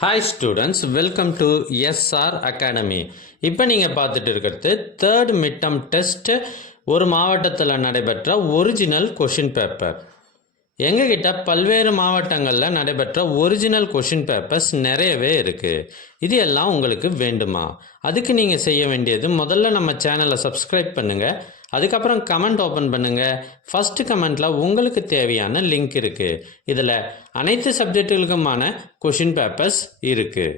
Hi students, welcome to SR academy. இப்போ நீங்கள் பார்த்துட்டு இருக்கிறது தேர்ட் மிட்டம் டெஸ்ட் ஒரு மாவட்டத்தில் நடைபெற்ற ஒரிஜினல் கொஷின் பேப்பர். எங்ககிட்ட பல்வேறு மாவட்டங்களில் நடைபெற்ற ஒரிஜினல் கொஷின் பேப்பர்ஸ் நிறையவே இருக்குது. இது எல்லாம் உங்களுக்கு வேண்டுமா? அதுக்கு நீங்கள் செய்ய வேண்டியது, முதல்ல நம்ம சேனலை சப்ஸ்கிரைப் பண்ணுங்கள். அதுக்கப்புறம் கமெண்ட் ஓப்பன் பண்ணுங்கள். ஃபஸ்ட்டு கமெண்ட்டில் உங்களுக்கு தேவையான லிங்க் இருக்குது. இதில் அனைத்து சப்ஜெக்டுகளுக்குமான கொஷின் பேப்பர்ஸ் இருக்குது.